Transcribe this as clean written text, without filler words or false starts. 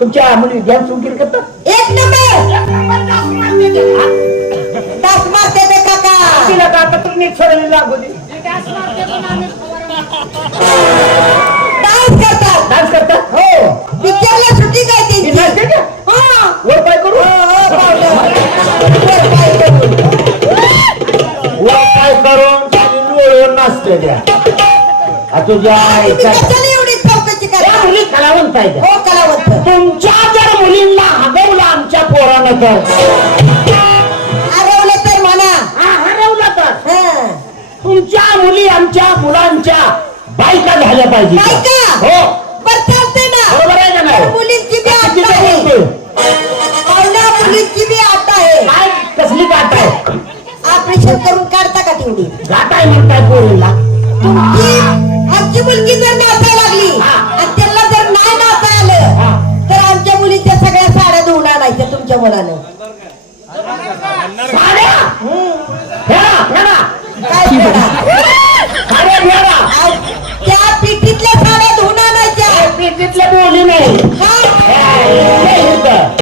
तुमच्या मुली डान्स वगैरे करतात? एक नंबर डास मारते ते काका. तिला का आता तुम्ही सोडली लागू दे. डान्स करतात. डान्स करतात? हो. पिक्चरला शूटिंग आहे ती त्यांची. नाचते का? हा. वर पाय करू? वर पाय करून. वर पाय करून खाली लोळून नाचते त्या. तुझ्या तुम्ही कशाला एवढी चौकशी त्या करा? मुली कलावंत आहेत. हो कलावंत. तुमच्या जर मुलींना हगवलं आमच्या पोरानं तर हरवलं तर म्हणा. हरवलं तर हा. तुमच्या मुली आमच्या मुलांच्या बायका झाल्या पाहिजे. बायका? हो. बरं चालतंय ना. बरोबर आहे का नाही? मुलींची बी किती आट आहे. बोलतोय? पाहुण्या मुलींची बी आट आहे. काय कसली गाठ आहे? ऑपरेशन करून काढता का तेवढी? गाठ आहे म्हणताय पोरीला? तुमची आमची मुलगी जर नाचायला लागली आणि त्यांना जर नाही नाचा आलं तर आमच्या मुलीच्या सगळ्या साड्या धुवून आणायच्या तुमच्या मुलानं. साड्या?